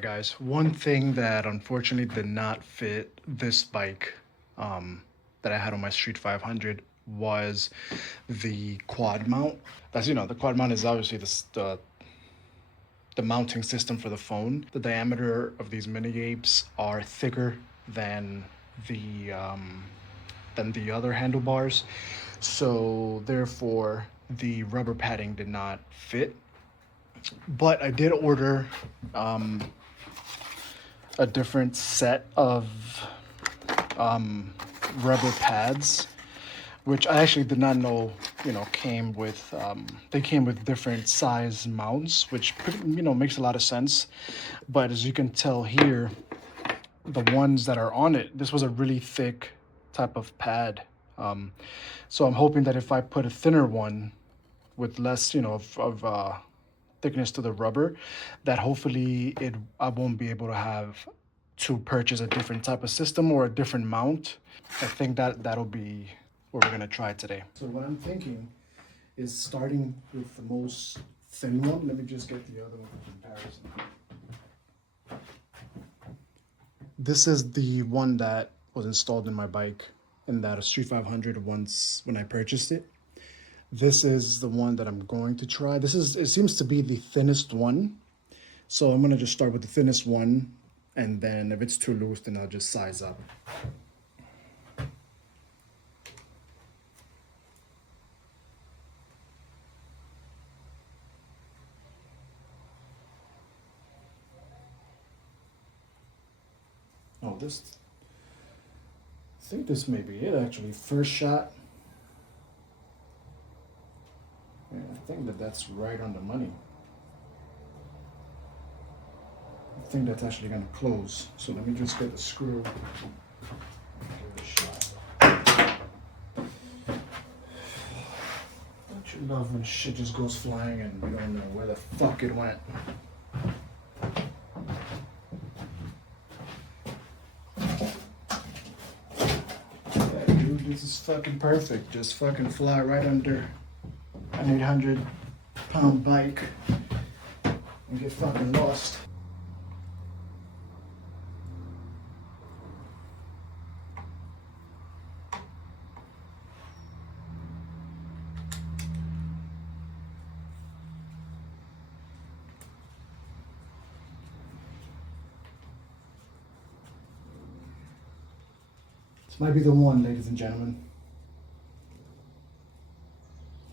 right, guys. One thing that unfortunately did not fit this bike that I had on my Street 500 was the quad mount. As you know, the quad mount is obviously the mounting system for the phone. The diameter of these mini apes are thicker than the other handlebars, so therefore the rubber padding did not fit. But I did order a different set of rubber pads, which I actually did not know, came with, they came with different size mounts, which, makes a lot of sense. But as you can tell here, the ones that are on it, this was a really thick type of pad. So I'm hoping that if I put a thinner one with less, of thickness to the rubber, that hopefully I won't be able to have to purchase a different type of system or a different mount. I think that'll be what we're gonna try today. So what I'm thinking is starting with the most thin one. Let me just get the other one for comparison. This is the one that was installed in my bike in that Street 500 once when I purchased it. This is the one that I'm going to try. It seems to be the thinnest one. So I'm gonna just start with the thinnest one, and then if it's too loose, then I'll just size up. Oh, I think this may be it actually. First shot. Yeah, I think that's right on the money. I think that's actually gonna close. So let me just get the screw. Give it a shot. Don't you love when shit just goes flying and we don't know where the fuck it went? Yeah, dude, this is fucking perfect. Just fucking fly right under an 800-pound bike and get fucking lost. This might be the one, ladies and gentlemen.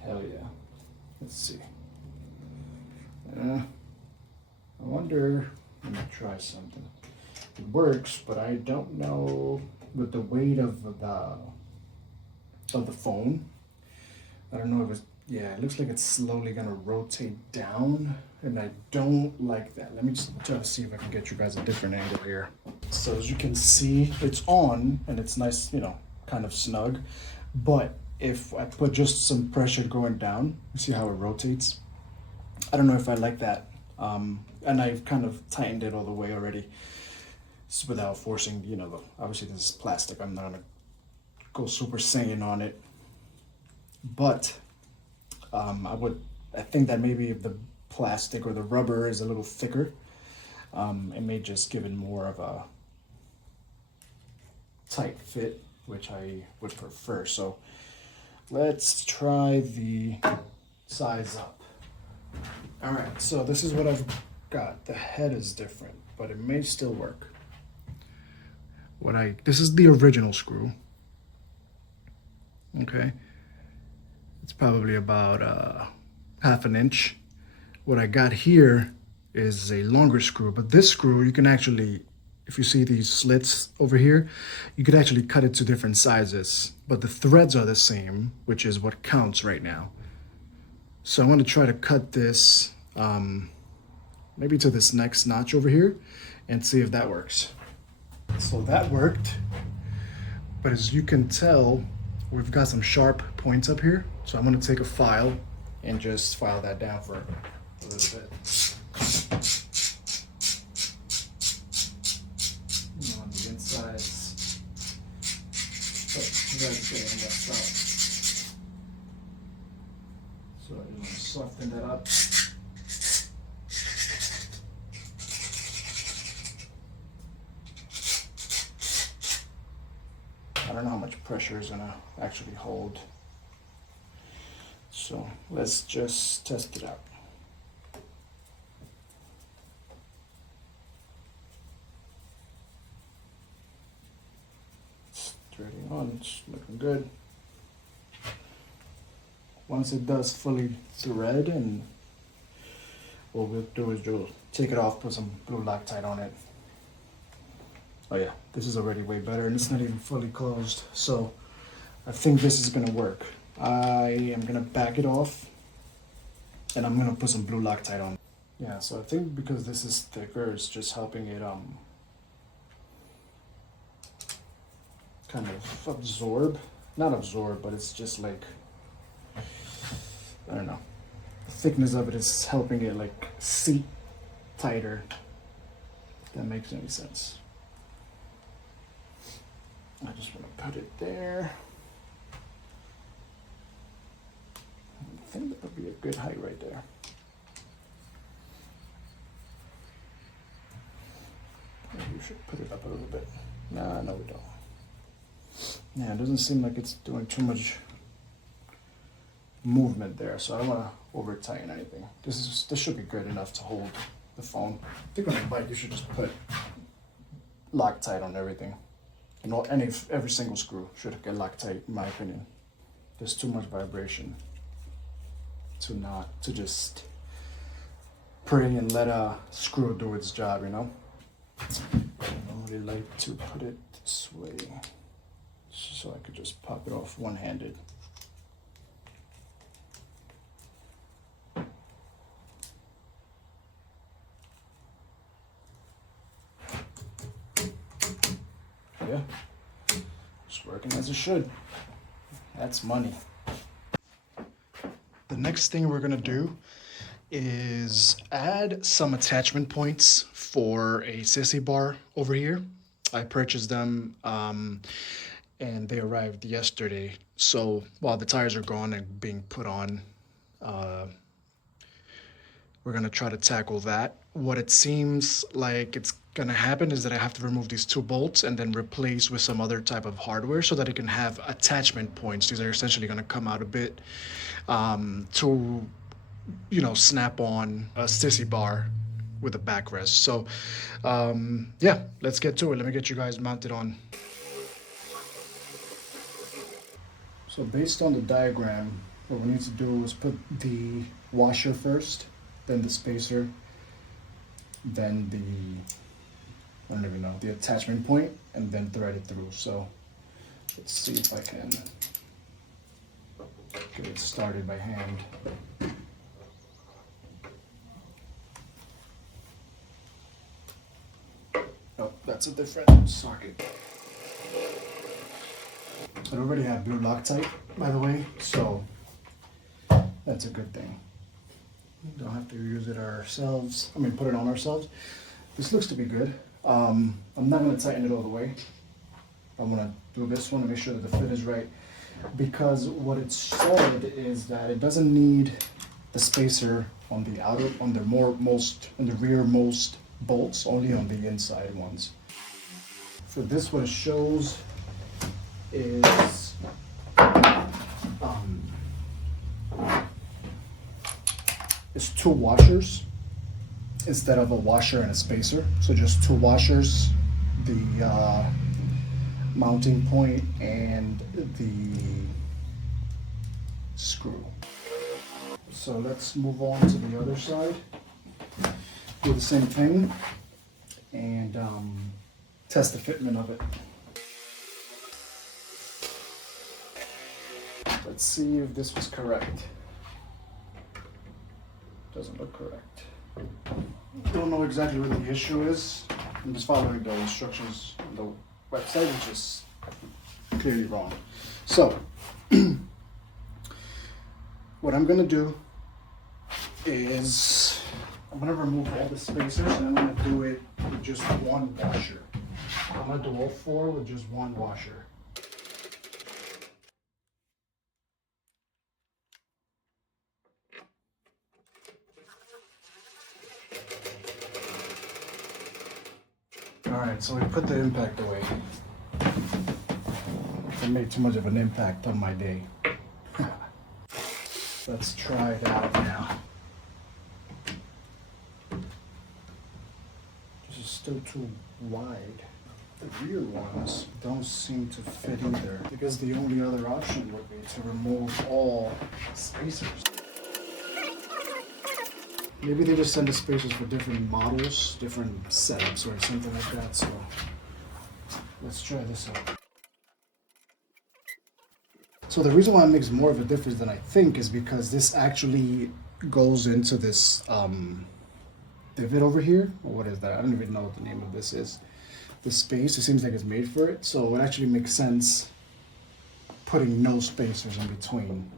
Hell yeah. Let's see. I wonder, let me try something. It works, but I don't know with the weight of the phone. I don't know if it's, yeah, it looks like it's slowly gonna rotate down, and I don't like that. Let me just try to see if I can get you guys a different angle here. So as you can see, it's on and it's nice, kind of snug, but if I put just some pressure going down, you see how it rotates? I don't know if I like that. And I've kind of tightened it all the way already without forcing, obviously this is plastic. I'm not gonna go Super Saiyan on it. But I think that maybe if the plastic or the rubber is a little thicker, it may just give it more of a tight fit, which I would prefer. So let's try the size up. All right, so this is what I've got. The head is different, but it may still work. This is the original screw. Okay. It's probably about half an inch. What I got here is a longer screw, but this screw, you can actually, if you see these slits over here, you could actually cut it to different sizes, but the threads are the same, which is what counts right now. So I'm gonna try to cut this maybe to this next notch over here and see if that works. So that worked, but as you can tell, we've got some sharp points up here. So I'm gonna take a file and just file that down for a little bit. On the insides, that's getting messed up. So I just soften that up. I don't know how much pressure is gonna actually hold. So let's just test it out. It's already on, it's looking good. Once it does fully thread, and what we'll do is we'll take it off, put some blue Loctite on it. Oh yeah, this is already way better, and it's not even fully closed. So I think this is gonna work. I am gonna back it off, and I'm gonna put some blue Loctite on. Yeah, so I think because this is thicker, it's just helping it kind of absorb. Not absorb, but it's just like, I don't know. The thickness of it is helping it like seat tighter. If that makes any sense. I just want to put it there. I think that would be a good height right there. Maybe we should put it up a little bit. Nah, no we don't. Yeah, it doesn't seem like it's doing too much movement there, so I don't want to over tighten anything. This should be good enough to hold the phone. I think on a bike you should just put Loctite on everything. You know, every single screw should get Loctite, in my opinion. There's too much vibration to just pray and let a screw do its job, you know? I normally like to put it this way, so I could just pop it off one-handed. Yeah, it's working as it should. That's money. The next thing we're gonna do is add some attachment points for a sissy bar over here. I purchased them and they arrived yesterday. So while the tires are gone and being put on, we're gonna try to tackle that. What it seems like it's gonna happen is that I have to remove these two bolts and then replace with some other type of hardware so that it can have attachment points. These are essentially gonna come out a bit to, you know, snap on a sissy bar with a backrest. So yeah, let's get to it. Let me get you guys mounted on. So based on the diagram, what we need to do is put the washer first, then the spacer, then the, I don't even know, the attachment point, and then thread it through. So let's see if I can get it started by hand. Oh, that's a different socket. I already have blue Loctite, by the way, so that's a good thing. We don't have to use it ourselves. I mean, put it on ourselves. This looks to be good. I'm not going to tighten it all the way. I'm going to do this one to make sure that the fit is right, because what it said is that it doesn't need the spacer on the outer, on the rearmost bolts, only on the inside ones. For this, what it shows is it's two washers instead of a washer and a spacer. So just two washers, the mounting point and the screw. So let's move on to the other side. Do the same thing and test the fitment of it. Let's see if this was correct. Doesn't look correct. Don't know exactly what the issue is. I'm just following the instructions on the website, which is clearly wrong. So, what I'm gonna do is I'm gonna remove all the spacers and I'm gonna do it with just one washer. I'm gonna do all four with just one washer. All right, so we put the impact away. to make too much of an impact on my day. Let's try it out now. This is still too wide. The rear ones don't seem to fit either, because the only other option would be to remove all spacers. Maybe they just send the spacers for different models, different setups or something like that, so let's try this out. So the reason why it makes more of a difference than I think is because this actually goes into this divot over here. What is that? I don't even know what the name of this is. The space, it seems like it's made for it, so it actually makes sense putting no spacers in between,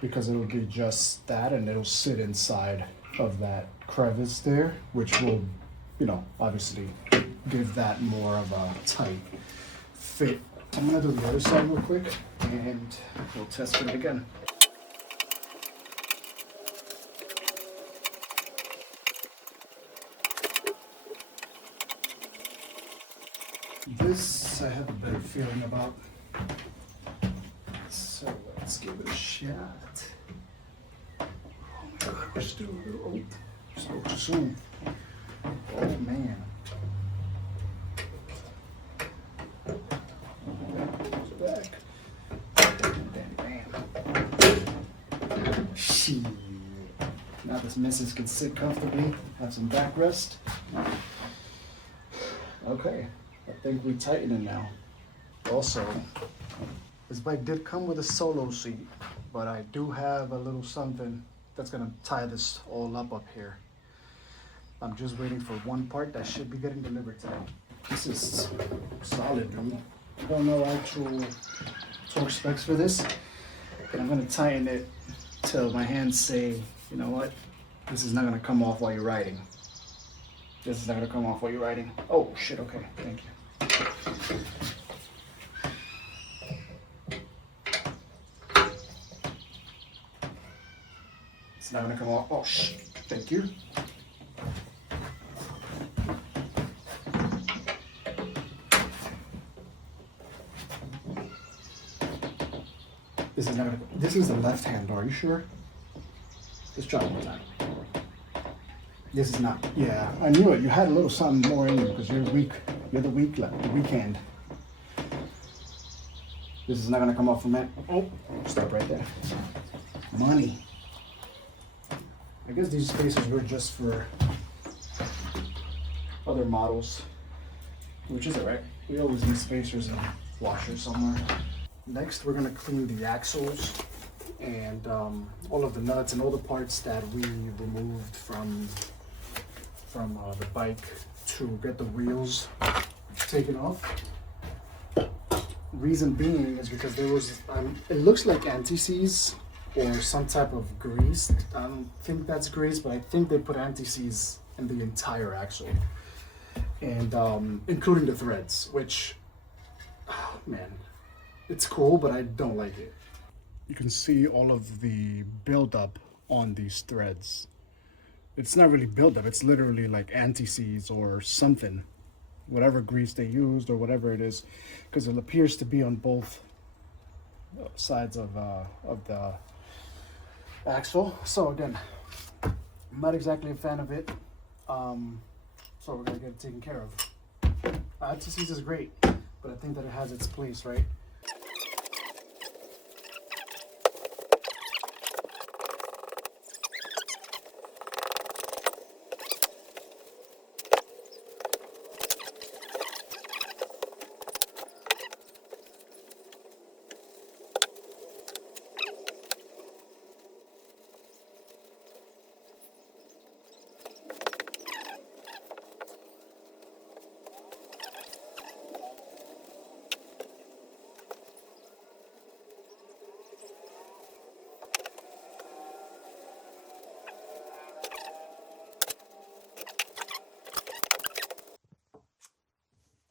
because it would be just that and it'll sit inside of that crevice there, which will, you know, obviously give that more of a tight fit. I'm gonna do the other side real quick and we'll test it again. This I have a better feeling about. So let's give it a shot. Oh my god, we're still a little old. Spoke too soon. Oh man. Back. Bam. Shit. Now this missus can sit comfortably, have some backrest. Okay. I think we tighten it now. Also, this bike did come with a solo seat, but I do have a little something that's gonna tie this all up here. I'm just waiting for one part that should be getting delivered today. This is solid, dude. I don't know actual torque specs for this, but I'm gonna tighten it till my hands say, you know what, this is not gonna come off while you're riding. This is not gonna come off while you're riding. Oh shit, okay, thank you. It's not gonna come off. Oh shit, thank you. This is not gonna, this is the left hand door, are you sure? Let's try it one more time. This is not, yeah, I knew it. You had a little something more in you because you're weak. You're the weekend. This is not gonna come off from it. Oh, stop right there. Money. I guess these spacers were just for other models, which is alright. We always need spacers and washers somewhere. Next, we're gonna clean the axles and all of the nuts and all the parts that we removed from the bike to get the wheels taken off. Reason being is because there was, it looks like anti-seize or some type of grease. I don't think that's grease, but I think they put anti-seize in the entire axle, and including the threads, which, oh man, it's cool, but I don't like it. You can see all of the buildup on these threads. It's not really buildup, it's literally like anti-seize or something, whatever grease they used or whatever it is, because it appears to be on both sides of the axle. So again, I'm not exactly a fan of it, so we're gonna get it taken care of. Anti-seize is great, but I think that it has its place, right?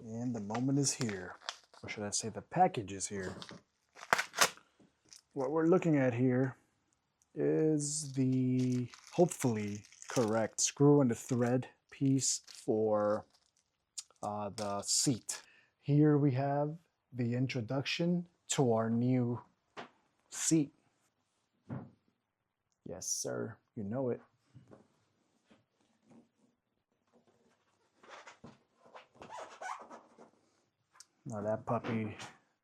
And the moment is here. Or should I say the package is here. What we're looking at here is the hopefully correct screw and the thread piece for the seat. Here we have the introduction to our new seat. Yes, sir. You know it. Now that puppy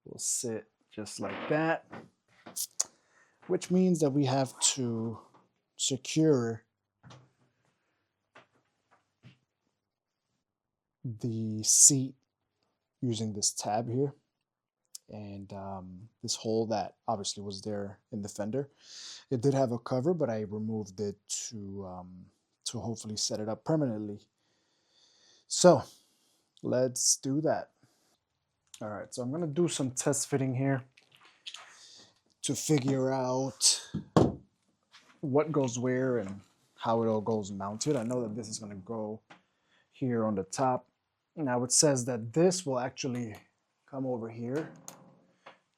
will sit just like that, which means that we have to secure the seat using this tab here, and this hole that obviously was there in the fender. It did have a cover, but I removed it to hopefully set it up permanently. So let's do that. All right, so I'm gonna do some test fitting here to figure out what goes where and how it all goes mounted. I know that this is gonna go here on the top. Now it says that this will actually come over here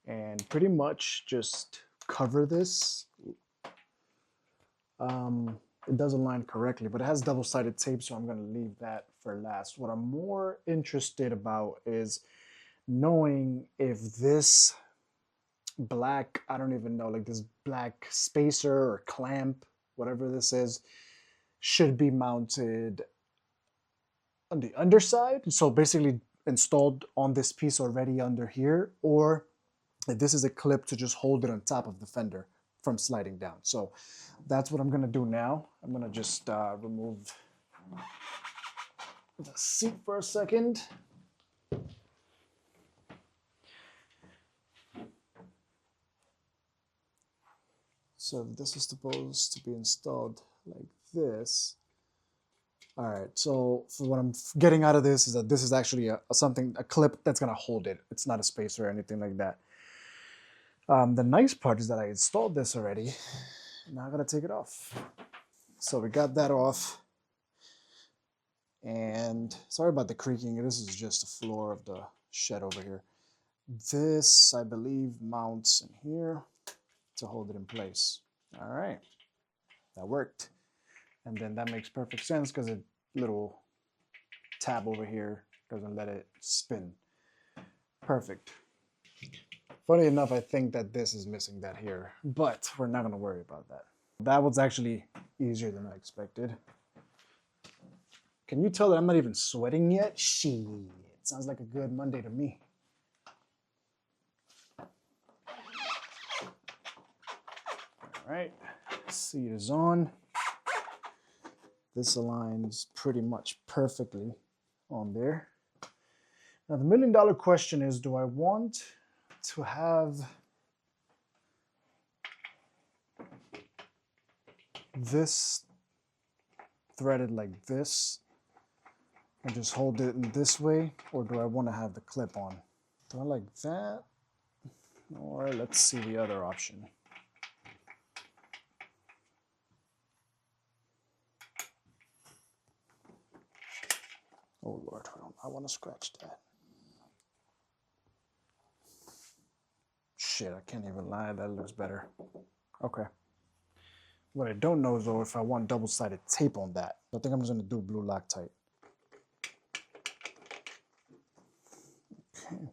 and pretty much just cover this. It doesn't align correctly, but it has double-sided tape, so I'm gonna leave that for last. What I'm more interested about is knowing if this black, I don't even know, like this black spacer or clamp, whatever this is, should be mounted on the underside, so basically installed on this piece already under here, or if this is a clip to just hold it on top of the fender from sliding down. So that's what I'm gonna do now. I'm gonna just remove the seat for a second. So this is supposed to be installed like this. All right, so what I'm getting out of this is that this is actually a clip that's gonna hold it. It's not a spacer or anything like that. The nice part is that I installed this already. Now I gotta take it off. So we got that off. And sorry about the creaking. This is just the floor of the shed over here. This, I believe, mounts in here to hold it in place. All right, that worked. And then that makes perfect sense because a little tab over here doesn't let it spin. Perfect. Funny enough, I think that this is missing that here, but we're not gonna worry about that. That was actually easier than I expected. Can you tell that I'm not even sweating yet? Shit, sounds like a good Monday to me. All right, seat is on. This aligns pretty much perfectly on there. Now the million-dollar question is, do I want to have this threaded like this and just hold it in this way, or do I want to have the clip on? Do I like that? Or let's see the other option. Oh Lord, I want to scratch that. Shit, I can't even lie, that looks better. Okay. What I don't know is though if I want double-sided tape on that. I think I'm just gonna do blue Loctite. Okay.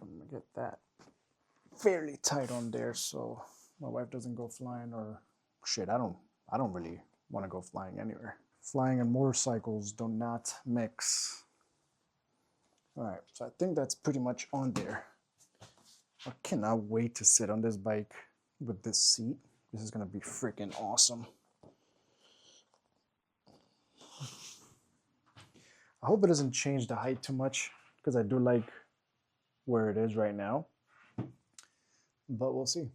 I'm gonna get that fairly tight on there so my wife doesn't go flying, or shit, I don't really want to go flying anywhere. Flying and motorcycles do not mix. All right, so I think that's pretty much on there. I cannot wait to sit on this bike with this seat. This is gonna be freaking awesome. I hope it doesn't change the height too much because I do like where it is right now, but we'll see.